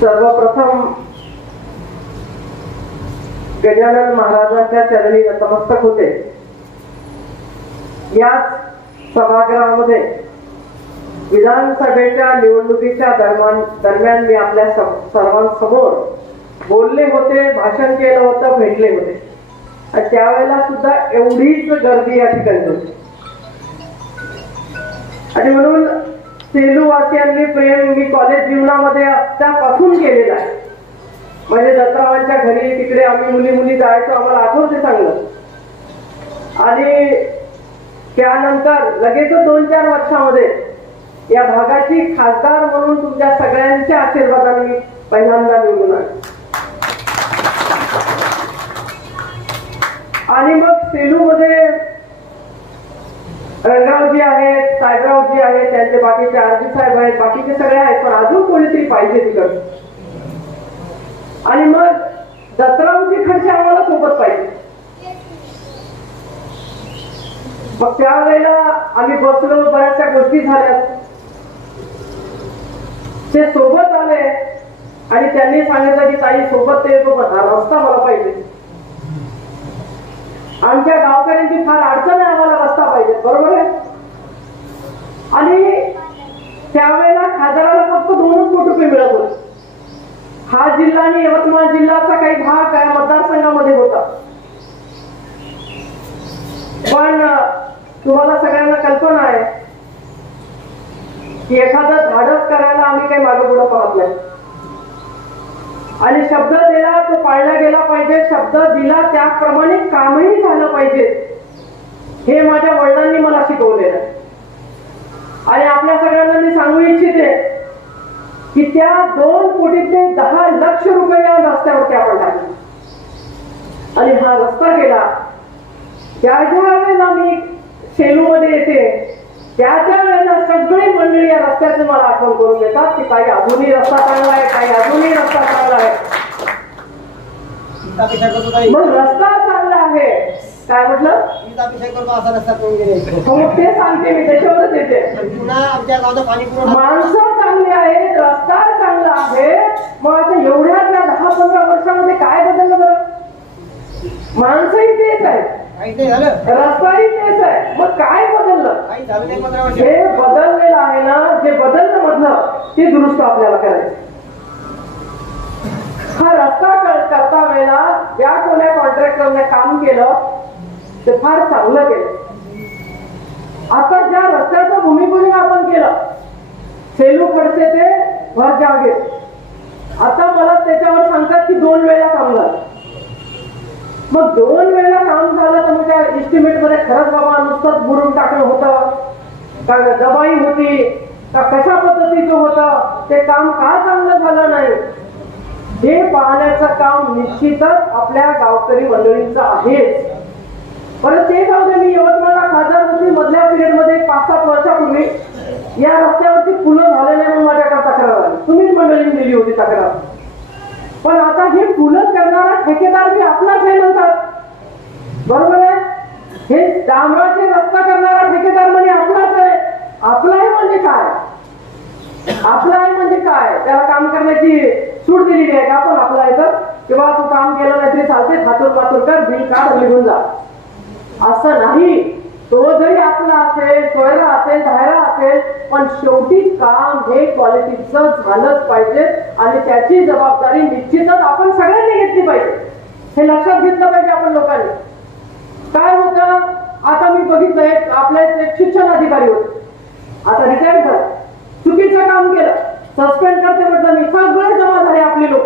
सर्वप्रथम गजानन महाराजांच्या चरणी नतमस्तक होते। याच सभागृहामध्ये विधानसभेच्या निवडणुकीच्या दरम्यान मी आपल्या सर्वांसमोर बोलले होते, भाषण केलं होतं, भेटले होते आणि त्यावेळेला सुद्धा एवढीच गर्दी या ठिकाणी होती। आणि म्हणून सेलूवासियांनी प्रेम मी कॉलेज जीवनामध्ये आत्तापासून केलेलं आहे। म्हणजे दत्तरावांच्या घरी तिकडे आम्ही मुली जायचो, आम्हाला आठवते चांगलं। आणि त्यानंतर लगेच 2-4 वर्षामध्ये या भागाची खासदार म्हणून तुमच्या सगळ्यांच्या आशीर्वादाने मी पहिल्यांदा निवडून आले। आणि मग सेलूमध्ये रंगरावजी आहेत, साहेबरावजी आहेत, त्यांचे बाकीचे आरजी साहेब आहेत, बाकीचे सगळे आहेत, पण अजून कोणीतरी पाहिजे तिकडे। आणि मग दत्तरावजी खडसे आम्हाला सोबत पाहिजे। मग त्यावेळेला आम्ही बसलो, बऱ्याचशा गोष्टी झाल्या, ते सोबत आले आणि त्यांनी सांगितलं की ताई सोबत ते येतो, पण हा रस्ता मला पाहिजे। आमच्या गावकऱ्यांची फार अडचण आहे, आम्हाला रस्ता पाहिजे, बरोबर आहे। आणि त्यावेळेला खासदाराला फक्त 2 कोटी रुपये मिळत होते। हा जिल्हा आणि यवतमाळ जिल्ह्याचा काही भाग मतदारसंघामध्ये होता, पण तुम्हाला सगळ्यांना कल्पना आहे की एखादं धाडस करायला आम्ही काही मागे पुढे पाहत नाही। आणि शब्द दिला तो पाळला गेला पाहिजे, शब्द दिला त्याप्रमाणे कामही झालं पाहिजे, हे माझ्या वडिलांनी मला शिकवलेलं आहे। आणि आपल्या सगळ्यांना मी सांगू इच्छिते की त्या 2 कोटी ते 10 लाख रुपये या रस्त्यावरती आपण टाकले। आणि हा रस्ता केला ज्या वेळेला मी सेलूमध्ये येते त्या वेळेला सगळी मंडळी या रस्त्याचे मला आठवण करून देतात की काही अजूनही रस्ता चांगला आहे, काही अजूनही रस्ता चांगला आहे। मग रस्ता चांगला आहे काय म्हटलं, ते सांगते मी, त्याच्यावरच येते। माणसं चांगली आहेत, रस्ता चांगला आहे, मग आता एवढ्या 10-15 वर्षामध्ये काय बदललं बरं? माणसंही तेच आहेत, रस्ताही तेच आहे, मग काय बदललं? हे बदललेलं आहे ना, जे बदललं मधलं ते दुरुस्त आपल्याला करायचं। हा रस्ता करता वेळेला ज्या कोण्या कॉन्ट्रॅक्टरने काम केलं ते फार चांगलं केलं। आता ज्या रस्त्याचं भूमिपूजन आपण केलं सेलू खडसे ते भरजागे, आता मला त्याच्यावर सांगतात की 2 वेळा काम झालं। मग 2 वेळा काम झालं तर मग त्या एस्टिमेट मध्ये खरंच बाबा नुसतंच बुडून टाकणं होतं का, दबाई होती का, कशा पद्धतीचं होतं, ते काम का चांगलं झालं नाही हे पाहण्याचं काम निश्चितच आपल्या गावकरी मंडळींचं आहे। परत ते जाऊ दे, मी यवतमाळला खासदार होती, मधल्या पिरियड मध्ये 5-7 वर्षापूर्वी या रस्त्यावरची पुलं झाले नाही म्हणून माझ्याकडे तक्रार आली, तुम्हीच मंडळींनी दिली होती तक्रार। पण आता हे पुलं करणारा ठेकेदार बी आपलाच आहे म्हणतात, बरोबर आहे। हे डांबराचे रस्ता करणारा ठेकेदार म्हणजे आपलाच आहे। आपला आहे म्हणजे काय, आपला आहे म्हणजे काय, त्याला काम करण्याची सूट दिलेली आहे का आपण? आपला आहे तर किंवा तू काम केलं नाही तरी चालते, थातूर मातूर कर, बिल काढ, निघून जा, असं नाही। तो जरी आपला असेल, सोयरा असेल, धायरा असेल, पण शेवटी काम हे क्वालिटीचं झालंच पाहिजे आणि त्याची जबाबदारी निश्चितच आपण सगळ्यांनी घेतली पाहिजे, हे लक्षात घेतलं पाहिजे आपण लोकांनी। काय होतं, आता मी बघितलं आपल्या एक शिक्षण अधिकारी होते, आता रिटायर झाले, चुकीचं काम केलं, सस्पेंड करते म्हटलं मी, सगळे जमा झाले आपले लोक।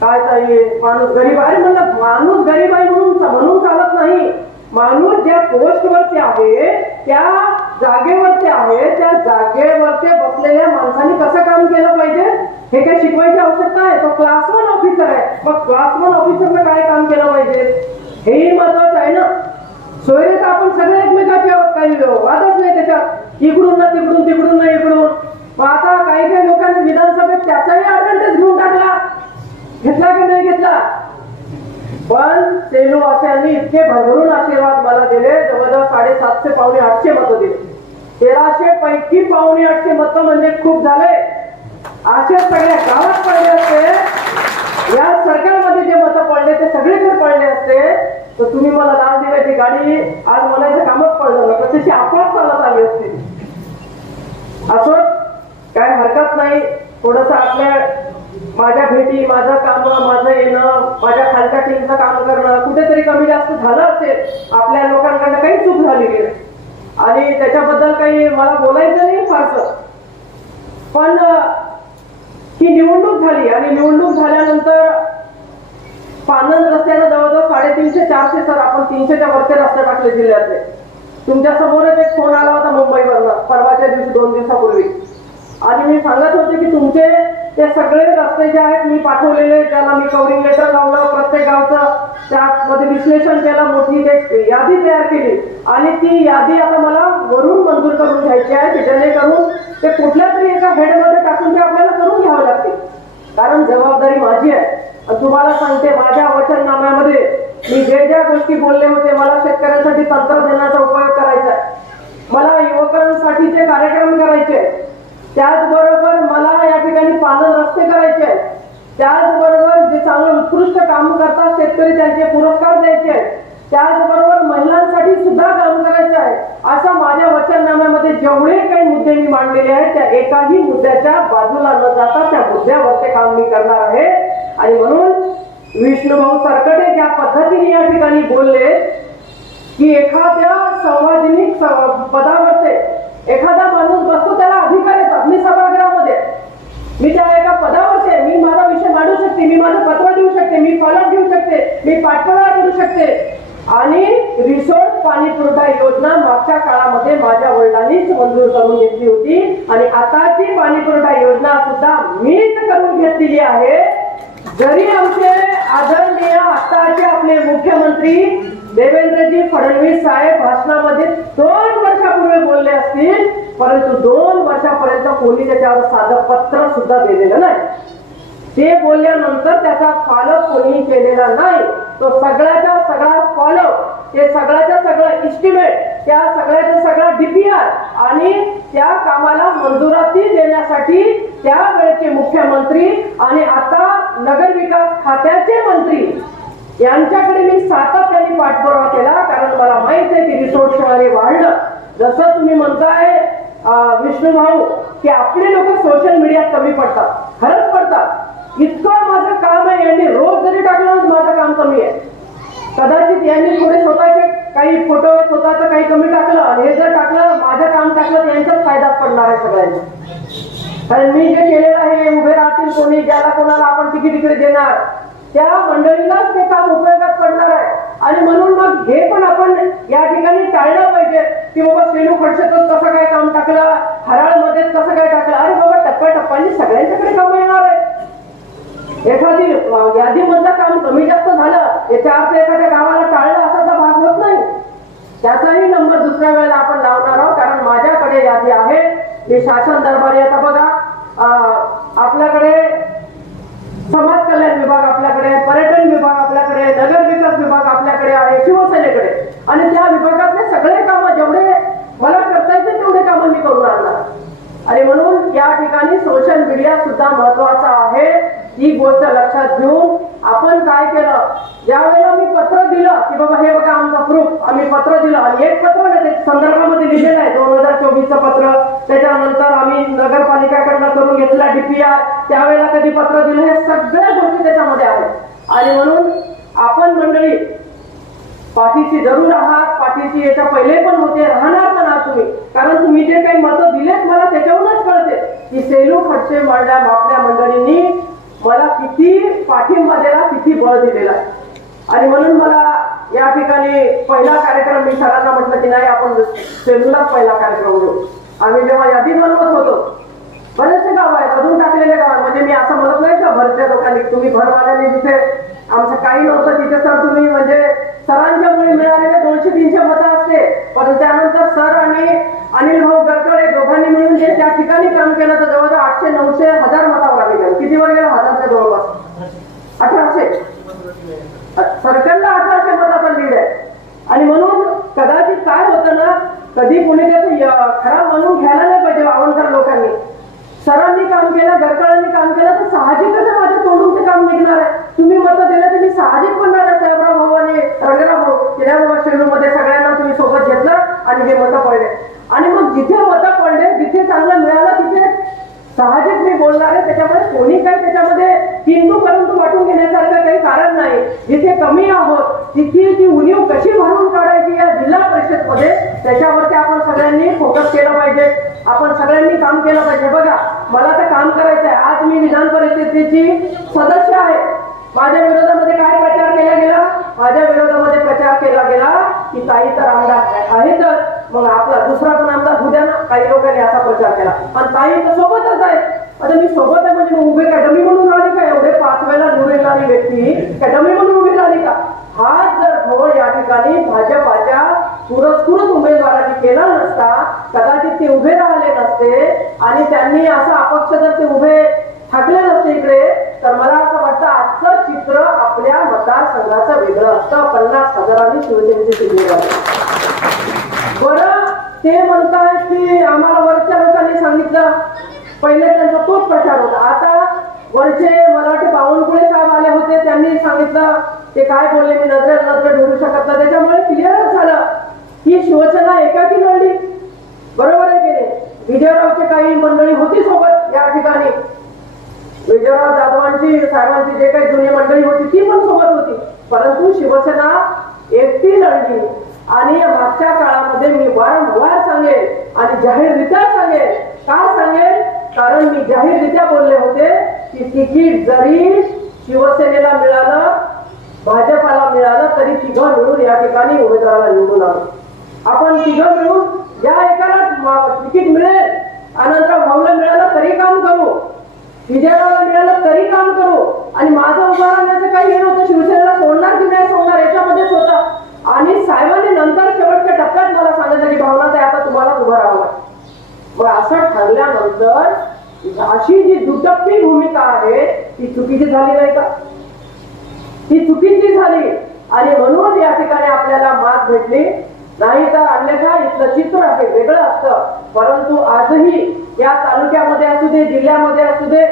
काय ताई माणूस गरीब आहे म्हणलं, माणूस गरीब आहे म्हणून चालत नाही। माणूस ज्या पोस्टवरती आहे, त्या जागेवरती आहे, त्या जागेवरती बसलेल्या माणसाने कसं काम केलं पाहिजे हे काही शिकवायची आवश्यकता आहे? तो क्लास 1 ऑफिसर आहे, मग क्लास 1 ऑफिसरने काय काम केलं पाहिजे हेही महत्वाचं आहे ना। सोयरे तर आपण सगळे एकमेकाचे आहोत, काही वादच नाही त्याच्यात, इकडून ना तिकडून, तिकडून ना इकडून। मग आता काही लोकांनी विधानसभेत त्याचाही ऍडव्हान्टेज घेऊन टाकला, घेतला की नाही घेतला? पण सेलूवासियांनी इतके भरभरून आशीर्वाद मला दिले, जवळजवळ 750-800 मतं दिली। 1300 पैकी 750 मतं म्हणजे खूप झाले। असे सगळ्या गावात पडले असते परिस्थिती. असं काय हरकत नाही, थोडस आपल्या माझ्या भेटी, माझं काम, माझं येणं, माझ्या खालच्या टीमचं काम करणं कुठेतरी कमी जास्त झालं असेल, आपल्या लोकांकडनं काही चूक झाली गेली आणि त्याच्याबद्दल काही मला बोलायचं नाही फारसं. पण ही निवडणूक झाली आणि निवडणूक झाल्यानंतर पानंद रस्त्यानं जवळजवळ 350-400 सर आपण 300च्या वरचे रस्ते टाकले जिल्ह्यातले. तुमच्या समोरच एक फोन आला होता मुंबईवरनं परवाच्या दिवशी 2 दिवसापूर्वी आणि मी सांगत होते की तुमचे ते सगळे रस्ते जे आहेत मी पाठवलेले, त्याला मी कव्हरिंग लेटर लावलं, प्रत्येक गावचं त्यामध्ये विश्लेषण केलं, मोठी एक यादी तयार केली आणि ती यादी आता मला वरून मंजूर करून घ्यायची आहे की जेणेकरून ते कुठल्या तरी एका हेडमध्ये टाकून ते आपल्याला करून घ्यावं लागते. कारण जबाबदारी माझी आहे. तुम्हाला सांगते, माझ्या वचननाम्यामध्ये मी ज्या गोष्टी बोलले होते, मला शेतकऱ्यांसाठी तंत्रज्ञानाचा उपयोग करायचा आहे, मला युवकांसाठीचे कार्यक्रम करायचे, त्याचबरोबर मला या ठिकाणी पानंद रस्ते करायचे आहेत, त्याचबरोबर जे चांगलं उत्कृष्ट काम करतात शेतकरी त्यांचे पुरस्कार द्यायचे आहेत, त्याचबरोबर महिलांसाठी सुद्धा काम करायचं आहे. असं माझ्या वचननाम्यामध्ये जेवढे काही मुद्दे मी मांडलेले आहेत त्या एकाही मुद्द्याच्या बाजूला न जाता त्या मुद्द्यावर ते काम मी करणार आहे. आणि म्हणून विष्णुभाऊ सरकटे ज्या पद्धतीने या ठिकाणी बोलले की एखाद्या संवादिक पदावरचे एखादा माणूस बसतो, त्याला अधिकार येतात. मी सभागृहामध्ये, मी त्या एका पदावरचे, मी माझा विषय मांडू शकते, मी माझं पत्र देऊ शकते, मी फॉलोअप घेऊ शकते, मी पाठपुरावा करू शकते. आणि रिसोर्स पाणी पुरवठा योजना मागच्या काळामध्ये माझ्या वडिलांनीच मंजूर करून घेतली होती आणि आताची पाणी पुरवठा योजना सुद्धा मीच करून घेतलेली आहे. जरी आमचे आदरणीय आताचे आपले मुख्यमंत्री देवेंद्रजी फडणवीस साहेब भाषणामध्ये 2 वर्षापूर्वी बोलले असतील, परंतु 2 वर्षापर्यंत कोणी त्याच्यावर साधं पत्र सुद्धा दिलेलं नाही. ते बोलल्यानंतर त्याचा फॉलोअप कोणी केलेला नाही. तो सगळ्याचा सगळा फॉलोअप, ते सगळ्याचा सगळं इस्टिमेट, त्या सगळ्याचा सगळा डीपीआर आणि त्या कामाला मंजुराती देण्यासाठी त्यावेळेचे मुख्यमंत्री आणि आता नगरविकास खात्याचे मंत्री यांच्याकडे मी सातत्याने पाठपुरावा केला. कारण मला माहित आहे की रिसोर्स शहरे वाढलं. जसं तुम्ही म्हणताय विष्णुभाऊ की आपले लोक सोशल मीडियात कमी पडतात, खरंच पडतात. इतकं माझं काम आहे, यांनी रोज जरी टाकलं माझं काम कमी आहे. कदाचित यांनी थोडे स्वतःचे काही फोटो स्वतःचं काही कमी टाकलं आणि हे जर टाकलं, माझं काम टाकलं, यांचाच फायदाच पडणार आहे सगळ्यांना. कारण मी जे केलेलं आहे, उभे राहतील कोणी, ज्याला कोणाला आपण तिकीट इकडे देणार, त्या मंडळीलाच ते काम उपयोगात पडणार आहे. आणि म्हणून मग हे पण आपण या ठिकाणी टाळलं पाहिजे की बाबा सेलू खडसेतच कसं काय काम टाकलं, हराळमध्येच कसं काय टाकलं. अरे बाबा, टप्प्याटप्प्याने सगळ्यांच्याकडे काम येणार आहे. एखादी यादीमधलं काम कमी जास्त झालं याच्या अर्थ एखाद्या गावाला टाळलं असा भाग होत नाही. त्याचाही नंबर दुसऱ्या वेळेला आपण लावणार आहोत. कारण माझ्याकडे यादी आहे, मी शासन दरबारी. आता बघा, आपल्याकडे समाज कल्याण विभाग आपल्याकडे, पर्यटन विभाग आपल्याकडे, नगर विकास विभाग आपल्याकडे आहे, शिवसेनेकडे. आणि त्या विभागातले सगळे कामं जेवढे मला करता येते तेवढे कामं मी करून आणणार. आणि म्हणून या ठिकाणी सोशल मीडिया सुद्धा महत्वाचा आहे. ही गोष्ट लक्षात घेऊन आपण काय केलं, ज्या वेळेला मी पत्र दिलं की बाबा हे बघा आमचा प्रूफ, आम्ही पत्र दिलं आणि एक पत्र संदर्भामध्ये लिहिलेलं आहे 2024चं पत्र. त्याच्यानंतर आम्ही नगरपालिकाकडनं करून घेतला डीपीआर, त्यावेळेला कधी पत्र दिलं, हे सगळ्या गोष्टी त्याच्यामध्ये आहेत. आणि म्हणून आपण मंडळी पाठीशी जरूर आहात, पाठीशी याच्या पहिले पण होते, राहणार पण आहात तुम्ही. कारण तुम्ही जे काही मतं दिलेत मला त्याच्यावरूनच कळते की सेलू खडसे मांडल्या आपल्या मंडळींनी मला किती पाठिंबा दिला, किती बळ दिलेला आहे. आणि म्हणून मला या ठिकाणी पहिला कार्यक्रम मी सरांना म्हटलं की नाही, आपण सेलूलाच पहिला कार्यक्रम घेऊ. आम्ही जेव्हा यादी बनवत होतो, बरेचसे गाव आहेत अजून टाकलेले गाव, म्हणजे मी असं म्हणत नाही का भरच्या लोकांनी, तुम्ही भरवाल्याने जिथे आमचं काही नव्हतं तिथे सर तुम्ही म्हणजे सरांच्या मुळे मिळालेले 200-300 मतं असते, पण त्यानंतर सर आणि अनिल भाऊ गडकळे दोघांनी मिळून जे त्या ठिकाणी काम केलं तर जवळजवळ 800-900-1000 मतावर आले. कितीवर गेलं? 1000च्या जवळपास 1800. सरकारला 1800 मताचा लीड आहे. आणि म्हणून कदाचित काय होतं ना, कधी कोणी त्याचं खराब म्हणून घ्यायला नाही पाहिजे. वावणकर लोकांनी, सरांनी काम केलं, गडकळांनी काम केलं तर साहजिकच माझ्या तोंडून ते काम निघणार आहे. तुम्ही मतं दिलं तर मी साहजिक म्हणणार आहे साहेबराव भाऊ आणि रंगराव भाऊ की नाही बाबा, शेलूमध्ये सगळ्यांना तुम्ही सोबत घेतलं आणि हे मतं पडले. आणि मग त्याच्यामुळे कोणी काही त्याच्यामध्ये किंतु परंतु वाटून घेण्यासारखं काही कारण नाही. जिथे कमी आहोत तिथे ती उणीव कशी भरून काढायची या जिल्हा परिषद मध्ये त्याच्यावरती आपण सगळ्यांनी फोकस केलं पाहिजे. आपण सगळ्यांनी काम केलं पाहिजे. बघा, मला तर काम करायचं आहे. आज मी विधान परिषदेची सदस्य आहे. माझ्या विरोधामध्ये काय प्रचार केला गेला? माझ्या विरोधामध्ये प्रचार केला गेला की ताई तर आमदार आहेतच, मग आपला दुसरा पण आमदार होऊ द्या ना. काही लोकांनी असा प्रचार केला आणि ताई तर सोबतच आहे. आता मी सोबत आहे म्हणजे उभे का डमी म्हणून राहिली का? एवढे 5 वेळेला निवडून येणारी व्यक्ती का डमी म्हणून उभी राहिली का? हाच जर घोळ या ठिकाणी भाजपाच्या पुरस्कृत उमेदवारांनी केला नसता, कदाचित ते उभे राहिले नसते आणि त्यांनी असं अपक्ष जर ते उभे ठाकले नसते इकडे, तर मला असं वाटतं आजचं चित्र आपल्या मतदारसंघाचं वेगळं असतं. 50,000 शिवसेनेचे जिल्हे बरं. ते म्हणतात की आम्हाला वरच्या लोकांनी सांगितलं, पहिले त्यांचा तोच प्रचार होता. आता वरचे मला वाटते बावनकुळे साहेब आले होते, त्यांनी सांगितलं, ते काय बोलले मी नजर ढोरू शकत नाही. त्याच्यामुळे क्लिअरच झालं की शिवसेना एकाकी लढली. बरोबर आहे की नाही? विजयरावची काही मंडळी होती सोबत या ठिकाणी, विजयराव जाधवांची साहेबांची जे काही जुनी मंडळी होती ती पण सोबत होती, परंतु शिवसेना एकटी लढली. आणि मागच्या काळामध्ये मी वारंवार सांगेन आणि जाहीररित्या सांगेन. काय सांगेन? कारण मी जाहीररित्या बोलले होते की तिकीट जरी शिवसेनेला मिळालं, भाजपाला मिळालं, तरी तिघं मिळून या ठिकाणी उमेदवाराला निवडून आलो. आपण तिघं मिळून ज्या एकाला तिकीट मिळेल, अनंतराव भाऊला मिळालं तरी काम करू, विजयरावला मिळालं तरी काम करू. आणि माझं उभा राहण्याचं काही हे नव्हतं, शिवसेनेला सोडणार की नाही सोडणार याच्यामध्येच होतं. आणि साहेबांनी नंतर शेवटच्या टप्प्यात मला सांगितलं की भावना ते आता तुम्हाला उभं राहावं लागतं. मग असं ठरल्यानंतर अशी जी दुटप्पी भूमिका आहे ती चुकीची झाली नाही का? ती चुकीची झाली आणि म्हणून या ठिकाणी आपल्याला मात भेटली. नाही तर अन्यथा इथलं चित्र हे वेगळं असतं. परंतु आजही या तालुक्यामध्ये असू दे, जिल्ह्यामध्ये असू दे,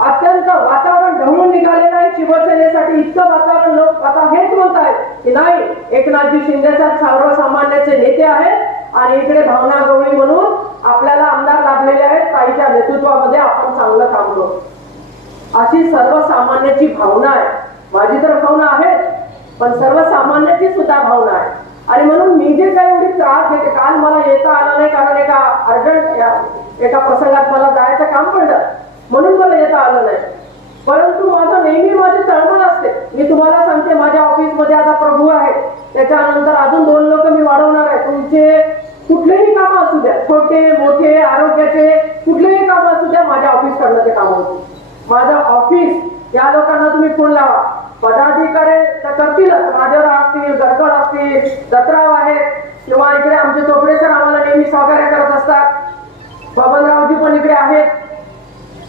अत्यंत वातावरण ढवळून निघालेलं आहे शिवसेनेसाठी. इतकं वातावरण लोक आता हेच म्हणतायत की नाही, एकनाथजी शिंदे साहेब सर्वसामान्याचे नेते आहेत आणि इकडे भावना गवळी म्हणून आपल्याला आमदार लाभलेले आहेत, ताईच्या नेतृत्वामध्ये आपण चांगलं काम करू, अशी सर्वसामान्याची भावना आहे. माझी तर भावना आहे, पण सर्वसामान्याची सुद्धा भावना आहे. आणि म्हणून मी जे काही एवढी त्रास घेते, काल मला येता आलं नाही कारण एका अर्जंट एका प्रसंगात मला जायचं काम पडलं म्हणून मला येता आलं नाही. परंतु माझं नेहमी माझी तळमळ असते. मी तुम्हाला सांगते, माझ्या ऑफिसमध्ये आता प्रभू आहे, त्याच्यानंतर अजून 2 लोक मी वाढवणार आहे. तुमचे कुठलेही काम असू द्या, छोटे मोठे आरोग्याचे कुठलेही काम असू द्या, माझ्या ऑफिस कडनं ते काम होते. माझं ऑफिस या लोकांना तुम्ही फोन लावा, पदाधिकारी तर करतीलच. राजोरा असतील, गडगड असतील, दत्तराव आहेत, किंवा इकडे आमचे चोपडे सर आम्हाला नेहमी सहकार्य करत असतात, बबनरावजी पण इकडे आहेत,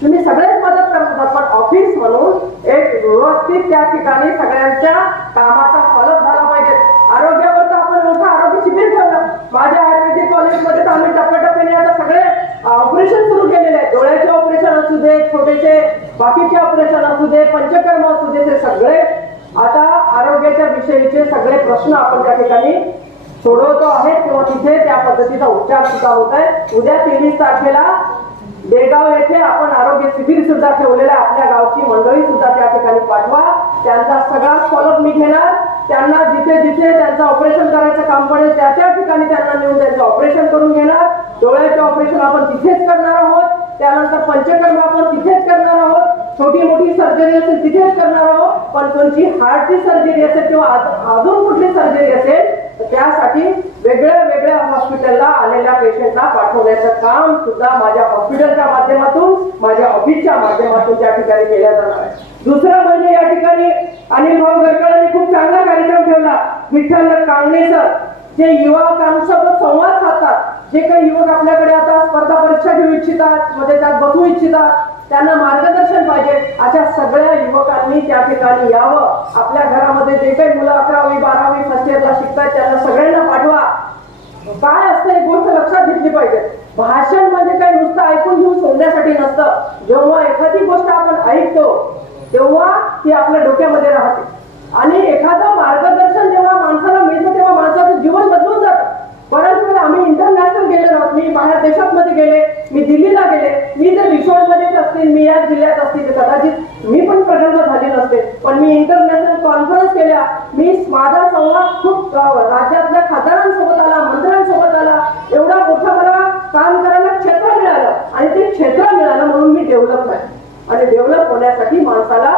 तुम्ही सगळेच मदत करत असतात. पण ऑफिस म्हणून एक व्यवस्थित त्या ठिकाणी सगळ्यांच्या कामाचा फलक झाला पाहिजे. आरोग्यावर तर आपण मोठं आरोग्य शिबिर ठेवलं. माझ्या आयुर्वेदिक कॉलेजमध्ये तर आम्ही टप्प्याटप्प्याने आता सगळे ऑपरेशन सुरू केलेले आहेत. डोळ्याचे ऑपरेशन असू दे, छोटेसे बाकीचे ऑपरेशन असू दे, पंचकर्म असू दे, ते सगळे आता आरोग्याच्या विषयीचे सगळे प्रश्न आपण त्या ठिकाणी सोडवतो आहे किंवा तिथे त्या पद्धतीचा उपचार सुद्धा होत आहे. उद्या 23 तारखेला देगाव येथे आपण आरोग्य शिबिर सुद्धा ठेवलेलं आहे. आपल्या गावची मंडळी सुद्धा त्या ठिकाणी पाठवा. त्यांचा सगळा फॉलोअप मी घेणार. त्यांना जिथे जिथे त्यांचं ऑपरेशन करायचं काम पडेल त्या त्या ठिकाणी त्यांना नेऊन त्यांचं ऑपरेशन करून घेणार. डोळ्याचे ऑपरेशन आपण तिथेच करणार आहोत. त्यानंतर पंचकर्म आपण तिथेच करणार आहोत. छोटी मोठी सर्जरी असेल तिथेच करणार आहोत. पण कोणची हार्टची सर्जरी असेल किंवा अजून कुठली सर्जरी असेल त्यासाठी वेगळ्या वेगळ्या हॉस्पिटलला आलेल्या पेशंटला पाठवण्याचं काम सुद्धा माझ्या हॉस्पिटलच्या माध्यमातून, माझ्या ऑफिसच्या माध्यमातून त्या ठिकाणी केल्या जाणार आहे. दुसरं म्हणजे या ठिकाणी अनिल भाऊ गडकरांनी खूप चांगला कार्यक्रम ठेवला. विठ्ठल कांगणे सर जे युवकांसोबत संवाद साधतात, जे काही युवक आपल्याकडे आता स्पर्धा परीक्षा घेऊ इच्छितात, मध्ये त्यात बसू इच्छितात, त्यांना मार्गदर्शन पाहिजे, अशा सगळ्या युवकांनी त्या ठिकाणी यावं. आपल्या घरामध्ये जे काही मुलं 11वी 12वी फर्स्ट इयरला शिकतात त्यांना सगळ्यांना पाठवा. काय असतं एक गोष्ट लक्षात घेतली पाहिजे, भाषण म्हणजे काही नुसतं ऐकून घेऊन सोडण्यासाठी नसतं. जेव्हा एखादी गोष्ट आपण ऐकतो तेव्हा ती आपल्या डोक्यामध्ये राहते आणि एखादं मार्गदर्शन जेव्हा माणसाला मिळतं तेव्हा माणसाचं जीवन बदलून जातं. परंतु आम्ही इंटरनॅशनल गेले आहोत, मी बाहेर देशात मध्ये गेले, मी दिल्लीला गेले, मी जर रिसॉर्टमध्येच असते, मी या जिल्ह्यात असते तर कदाचित मी पण प्रगल्भ झाले नसते. पण मी इंटरनॅशनल कॉन्फरन्स केल्या, मी माझा संवाद खूप राज्यातल्या खासदारांसोबत आला, मंत्र्यांसोबत आला, एवढा मोठं मला काम करायला क्षेत्र मिळालं आणि ते क्षेत्र मिळालं म्हणून मी डेव्हलप आहे. आणि डेव्हलप होण्यासाठी माणसाला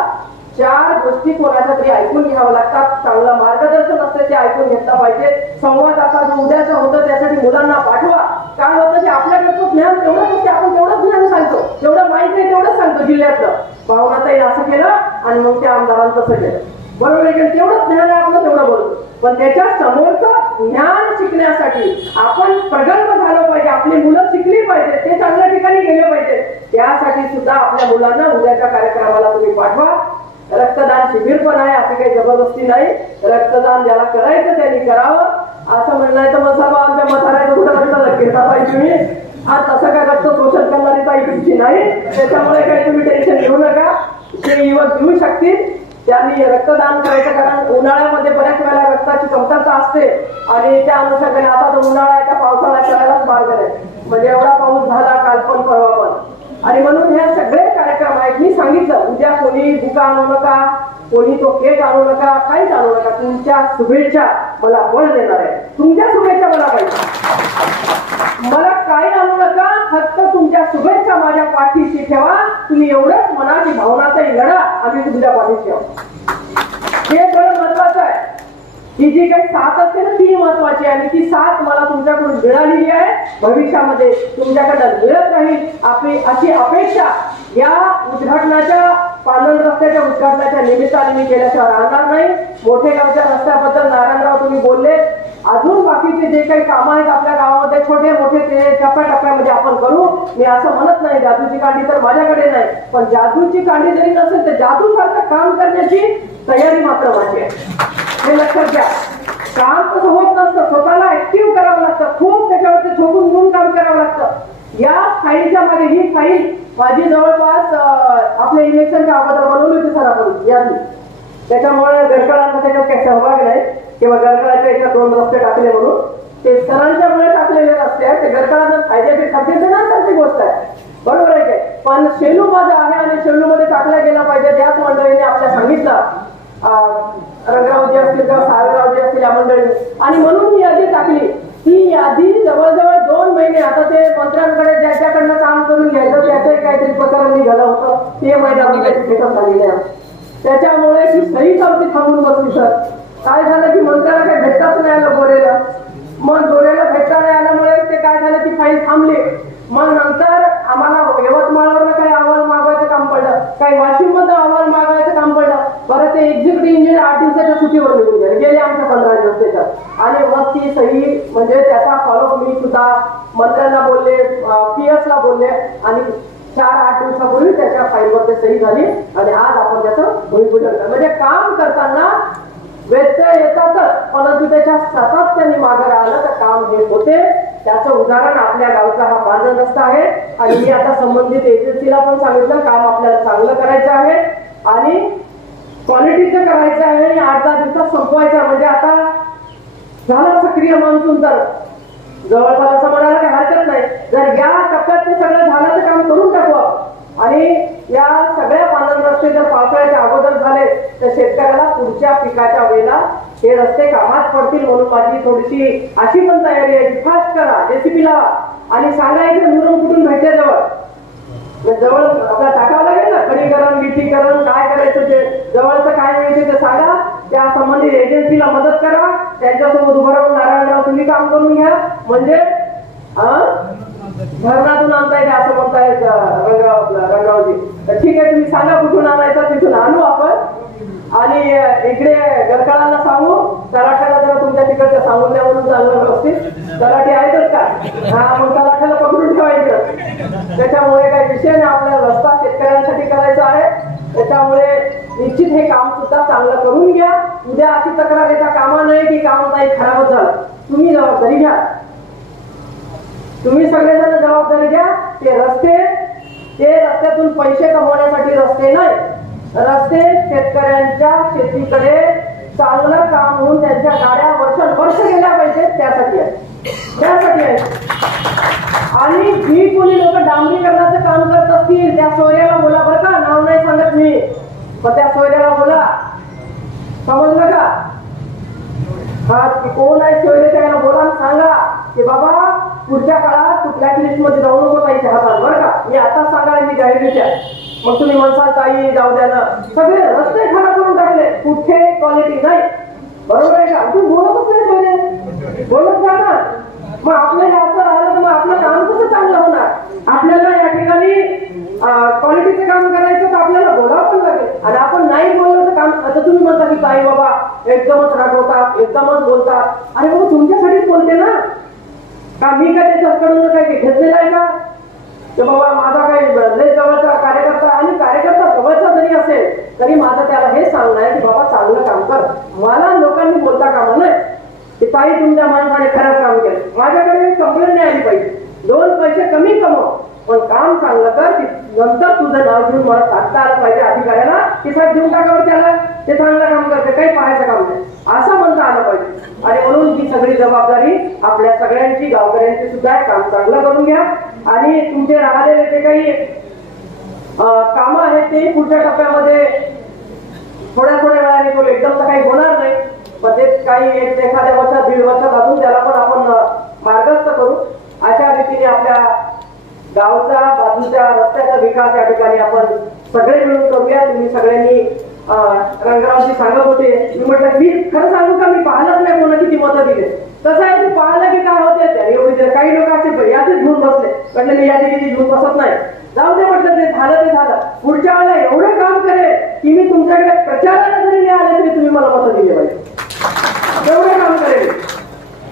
4 गोष्टी कोणाच्या तरी ऐकून घ्यावं लागतात. चांगलं मार्गदर्शन असते ते ऐकून घेतलं पाहिजे. संवाद आता जो उद्याचा होतं त्यासाठी मुलांना पाठवा. काय होतं की आपल्याकडचं ज्ञान तेवढंच असते, आपण तेवढंच ज्ञान सांगतो, जेवढं माहिती आहे तेवढंच सांगतो. जिल्ह्यातलं भावनाताई असं केलं आणि मग त्या आमदारांचं तसं केलं, बरोबर आहे. तेवढंच ज्ञान आहे आपलं, तेवढं बोलतो. पण त्याच्या समोरचं ज्ञान शिकण्यासाठी आपण प्रगल्भ झालं पाहिजे, आपली मुलं शिकली पाहिजे, ते चांगल्या ठिकाणी गेले पाहिजे. त्यासाठी सुद्धा आपल्या मुलांना उद्याच्या कार्यक्रमाला तुम्ही पाठवा. रक्तदान शिबिर पण आहे, अशी काही जबरदस्ती नाही. रक्तदान ज्याला करायचं त्यांनी करावं. असं म्हणणं तर मग सर्व आमच्या म्हाताऱ्याचं कुठं रक्त घेता पाहिजे तुम्ही. आज तसं काय रक्त शोषण करणारी काही तुमची नाही, त्याच्यामुळे काही तुम्ही टेन्शन घेऊ नका. ते युवक घेऊ शकतील, त्यांनी रक्तदान करायचं. कारण उन्हाळ्यामध्ये बऱ्याच वेळेला रक्ताची कमतरता असते आणि त्या अनुषंगाने आता तर उन्हाळ्याच्या पावसाळा करायलाच मार्ग नाही. म्हणजे एवढा पाऊस झाला काल पण परवा पण. आणि म्हणून हे सगळे कार्यक्रम आहेत. मी सांगितलं उद्या कोणी बुका आणू नका, कोणी तो केक आणू नका, काहीच आणू नका. तुमच्या शुभेच्छा मला बळ देणार आहे. तुमच्या शुभेच्छा मला पाहिजे. मला काही आणू नका, फक्त तुमच्या शुभेच्छा माझ्या पाठीशी ठेवा. तुम्ही एवढंच मनाची भावनाचाही लढा, आम्ही तुमच्या पाठीशी आहोत. हे बरं महत्वाचं आहे. ही जी काही साथ असते ना ती महत्वाची आहे आणि ती साथ मला तुमच्याकडून मिळालेली आहे. भविष्यामध्ये तुमच्याकडे मिळत राहील आपली अशी अपेक्षा या उद्घाटनाच्या पालन रस्त्याच्या उद्घाटनाच्या निमित्ताने मी केल्याशिवाय राहणार नाही. मोठेगावच्या रस्त्याबद्दल नारायणराव तुम्ही बोलले. अजून बाकीचे जे काही कामं आहेत आपल्या गावामध्ये छोटे मोठे ते टप्प्याटप्प्यामध्ये आपण करू. मी असं म्हणत नाही जादूची कांडी तर माझ्याकडे नाही, पण जादूची कांडी जरी नसेल तर जादू सारखं काम करण्याची तयारी मात्र माझी आहे, हे लक्षात घ्या. काम तसं होत नसतं, स्वतःला ऍक्टिव्ह करावं लागतं, खूप त्याच्यावरती झोपून घेऊन काम करावं लागतं. या फाईलच्या मागे ही फाईल माझी जवळपास आपल्या इलेक्शनच्या अगोदर बनवली होती सर आपण यादी. त्याच्यामुळे गडकळांचा त्याच्यात काही सहभाग नाही किंवा गडकळाच्या एका 2 रस्ते टाकले म्हणून ते सरांच्या मुळे टाकलेले रस्ते आहेत. ते गडकळांना फायद्याचे ठरते ते नंतरची गोष्ट आहे, बरोबर आहे काय. पण शेलू माझा आहे आणि शेलू मध्ये टाकला गेला पाहिजे. त्याच मंडळीने आपल्या सांगितलं, रंगरावजी असतील किंवा साहेबरावजी असतील या मंडळी, आणि म्हणून ही यादी टाकली. ही यादी जवळजवळ 2 महिने आता ते मंत्र्यांकडे ज्याच्याकडनं काम करून घ्यायचं त्याचं काहीतरी प्रकरण निघालं होतं, ते महिन्यामध्ये भेटत झालेले आहे. त्याच्यामुळे ती सही चालती थांबून बसली. सर काय झालं की मंत्र्याला काही भेटताच नाही आलं गोरेला. मग गोरेला भेटता नाही आल्यामुळे ते काय झालं ती फाईल थांबली. मग नंतर आम्हाला यवतमाळवर काही अहवाल मागवायचं काम पडलं, काही वाशिम मध्ये अहवाल मागवायचं काम पडलं. बरं ते एक्झिक्युटिव्ह इंजिनियर 8 दिवसाच्या सुट्टीवर निघून गेले आमच्या 15 दिवस त्याच्यात. आणि मग ती सही म्हणजे त्याचा फॉलो मी सुद्धा मंत्र्यांना बोलले, PS ला बोलले आणि 4-8 दिवसापूर्वी त्याच्या फाईलवर सही झाली आणि आज आपण त्याचं भूमिपूजन करतो. म्हणजे काम करताना व्यत्यय येतातच, परंतु त्याच्या सातत्याने मागे राहिलं तर काम हे होते. त्याचं उदाहरण आपल्या गावचा हा पांढरा रस्ता आहे. आणि मी आता संबंधित एजन्सीला पण सांगितलं काम आपल्याला चांगलं करायचं आहे आणि क्वालिटीचं करायचं आहे आणि 8-10 दिवसात संपवायचं. म्हणजे आता झालं सक्रिय मान्सून तर जवळपास असं म्हणायला काही हरकत नाही. जर या टप्प्यात ते सगळं झालं तर काम करून टाकू. आणि या सगळ्या पालन रस्ते जर पावसाळ्याच्या अगोदर झाले तर शेतकऱ्याला पुढच्या पिकाच्या वेळेला हे रस्ते कामात पडतील. म्हणून माझी थोडीशी अशी पण तयारी आहे की फास्ट करा, JCB लावा आणि सांगा इकडे मुरुम कुठून भेटते जवळ आपल्याला टाकावं लागेल ना, खडीकरण गिटीकरण काय करायचं ते जवळचं काय मिळते ते सांगा. त्या संबंधित एजन्सीला मदत करा, त्यांच्यासोबत उभं राहून नारायणराव तुम्ही काम करून घ्या. म्हणजे धरणातून आणता येते असं म्हणतायत रंगरावजी. तर ठीक आहे, तुम्ही सांगा कुठून आणायचं, तिथून आणू आपण. आणि इकडे गडकळांना सांगू, तलाठ्याला जरा तुमच्या तिकडच्या सांगून द्या म्हणून चांगलं व्यवस्थित. तलाठी आहेतच का? हा, मग तलाठ्याला पकडून ठेवायचं. त्याच्यामुळे काही विषय नाही, आपल्याला रस्ता शेतकऱ्यांसाठी करायचा आहे. त्याच्यामुळे निश्चित हे काम सुद्धा चांगलं करून घ्या. उद्या अशी तक्रार येता कामा नाही की काम नाही खराबच झालं. तुम्ही जबाबदारी घ्या, तुम्ही सगळेजण जबाबदारी घ्या. ते रस्त्यातून पैसे कमवण्यासाठी रस्ते नाही, रस्ते शेतकऱ्यांच्या शेतीकडे चांगलं काम होऊन त्यांच्या गाड्या वर्ष गेल्या पाहिजेत त्यासाठी आहे. त्यासाठी आहे. आणि जी कोणी लोक डांबरीकरणाचं काम करत असतील त्या सोयऱ्याला बोला बरं का, नाव नाही सांगत मी, पण त्या सोयऱ्याला बोला, समजलं का? हा कोण आहे सोयरे त्याला बोला, सांगा की बाबा पुढच्या काळात कुठल्याच लिस्ट मध्ये जाऊ नको ताईच्या हातात बरं का. मी आता सांगायला मी जाहीररित्या, मग तुम्ही म्हणसाल ताई जाऊ द्या ना, सगळे रस्ते खराब करून टाकले, कुठे क्वालिटी नाही, बरोबर आहे का? तुम्ही बोलतच नाही सोयरे, बोलत जा ना. मग आपल्याला असं राहिलं तर मग आपलं काम कसं चांगलं होणार? आपल्याला या ठिकाणी क्वालिटीचं काम करायचं तर आपल्याला बोलावं पण लागेल. आणि आपण नाही बोललं तर काम, आता तुम्ही म्हणता की ताई बाबा एकदमच रागवतात, एकदमच बोलतात. अरे बाबा तुमच्यासाठीच बोलते ना, का मी काय त्याच्याकडून काही घेतलेलं आहे का? तर बाबा माझा काही लय जवळचा कार्यकर्ता, आणि कार्यकर्ता जवळचा जरी असेल तरी माझं त्याला हे सांगणं आहे की बाबा चांगलं काम कर. मला लोकांनी बोलता कामा नये की ताई तुमच्या माणसाने खराब काम केलं. माझ्याकडे कंप्लेंट नाही आली पाहिजे, 2 पैसे कमी कमव पण काम चांगलं कर, नंतर तुझं नाव घेऊन मला टाकता आलं पाहिजे अधिकाऱ्याला की साहेब देऊन टाकावर त्याला, ते चांगलं काम करते, काही पाहायचं काम नाही असं म्हणता आलं पाहिजे. आणि म्हणून ही सगळी जबाबदारी आपल्या सगळ्यांची, गावकऱ्यांची सुद्धा आहे. काम चांगलं करून घ्या आणि तुमचे राहिलेले जे काही कामं आहेत ते पुढच्या टप्प्यामध्ये थोड्या वेळाने करू. एकदम तर काही होणार नाही, पण ते काही एखाद्या वर्षात 1.5 वर्षात अजून त्याला पण आपण मार्गस्थ करू. अशा रीतीने आपल्या गावचा, बाजूच्या रस्त्याचा विकास या ठिकाणी आपण सगळे मिळून करूया. तुम्ही सगळ्यांनी रंगरावजी सांगत होते, मी म्हटलं मी खरं सांगू का, मी पाहिलंच नाही कोणा किती मतं दिले. कसं आहे, तू पाहिलं की काय होते एवढी, काही लोक असे यादीच घेऊन बसले, म्हटलं मी यादी किती घेऊन बसत नाही, जाऊ दे म्हटलं, ते झालं. पुढच्या वेळेला एवढं काम करेल की मी तुमच्याकडे प्रचाराला जरी नाही आले तरी तुम्ही मला मतं दिले पाहिजे. एवढं काम करेल,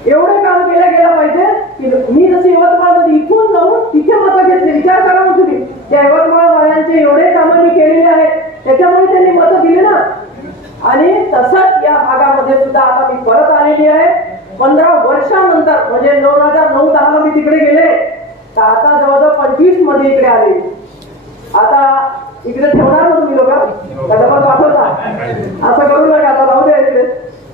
एवढं काम केलं गेलं पाहिजे की मी जसं यवतमाळमध्ये इथून जाऊन तिथे मतं घेतले. विचार करा मग तुम्ही, त्या यवतमाळ वाल्यांचे एवढे कामं मी केलेले आहेत त्याच्यामुळे त्यांनी मतं दिली ना. आणि तसंच या भागामध्ये सुद्धा आता मी परत आलेली आहे 15 वर्षानंतर, म्हणजे 2009-10 ला मी तिकडे गेले, तर आता जवळजवळ 25 मध्ये इकडे आले. आता इकडे ठेवणार ना तुम्ही लोक, डबल पाठवता, असं करू नका, आता राहू द्या इकडे.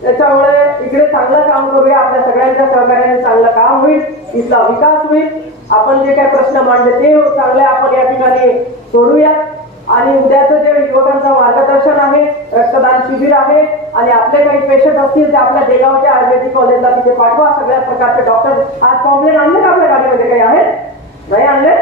त्याच्यामुळे इकडे चांगलं काम करूया, आपल्या सगळ्यांच्या सहकार्याने चांगलं काम होईल, इथला विकास होईल. आपण जे काही प्रश्न मांडले ते चांगले आपण या ठिकाणी सोडूयात. आणि उद्याचं जे युवकांचं मार्गदर्शन आहे, रक्तदान शिबिर आहे, आणि आपले काही पेशंट असतील ते आपल्या देगावच्या आयुर्वेदिक कॉलेजला तिथे पाठवा. सगळ्या प्रकारचे डॉक्टर, आज कॉम्प्लेन आणले का आपल्या गाडीमध्ये, काही आहेत? नाही आणले?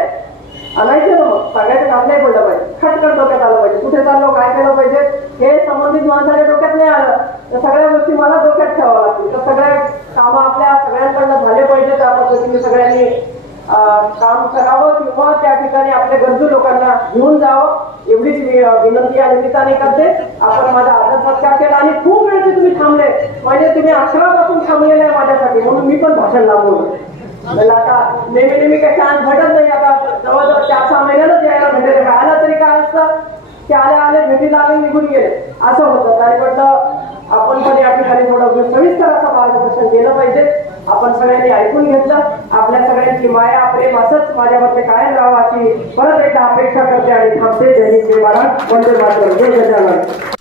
आणायचे ना, मग सांगायचं काम नाही पडलं पाहिजे, खटकन डोक्यात आलं पाहिजे, कुठे चाललो, काय केलं पाहिजे हे संबंधित माणसाच्या डोक्यात नाही आलं तर सगळ्या गोष्टी मला डोक्यात ठेवावं लागतील. तर सगळ्या कामं आपल्या सगळ्यांकडनं झाले पाहिजे, त्या पद्धतीने सगळ्यांनी काम करावं किंवा त्या ठिकाणी आपल्या गरजू लोकांना घेऊन जावं, एवढीच मी विनंती या निमित्ताने करते. आपण माझा आदर सत्कार केला आणि खूप वेळचे तुम्ही थांबले, म्हणजे तुम्ही 11 पासून थांबलेले आहे माझ्यासाठी, म्हणून मी पण भाषण लावलं. आता नेहमी काही चान्स भेटत नाही, आता जवळजवळ 4-6 महिन्यालाच यायला भेटेल. आला तरी काय असतं की आले भेटीला आले निघून गेले असं होतं. आणि म्हटलं आपण पण या ठिकाणी थोडं सविस्तर असं मार्गदर्शन केलं पाहिजे. आपण सगळ्यांनी ऐकून घेतलं, आपल्या सगळ्यांची माया प्रेम असंच माझ्यामध्ये कायम राहावं अशी परत एकदा अपेक्षा करते आणि थांबते. जय हिंद, जय महाराज, वंदे मातरम, जय गजानन.